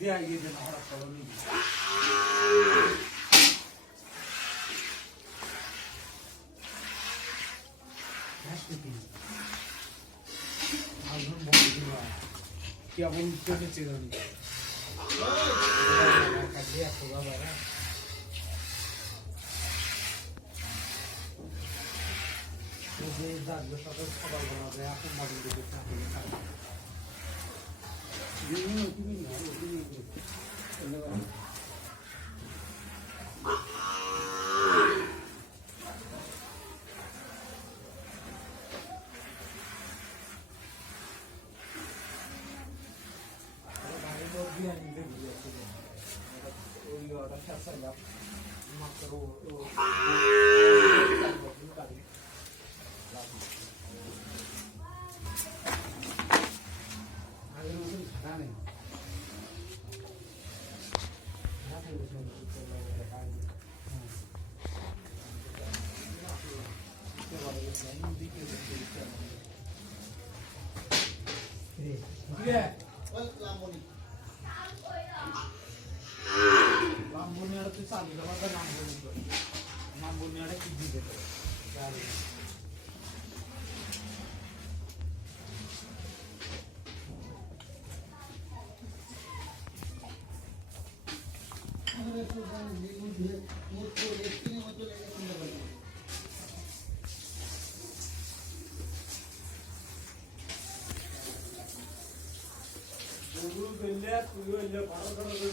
dia ये देना हमारा colony क्या बोलते हैं चिरानी कलिया होगा बारा मुझे दाग जो सब खबर बना दे आपको मॉडल देखना है ये नहीं होती नहीं है होती नहीं Lambungnya ada tulisan, kalau ada lambungnya ada gigi gitu. Dari. Dulu beliau, baru baru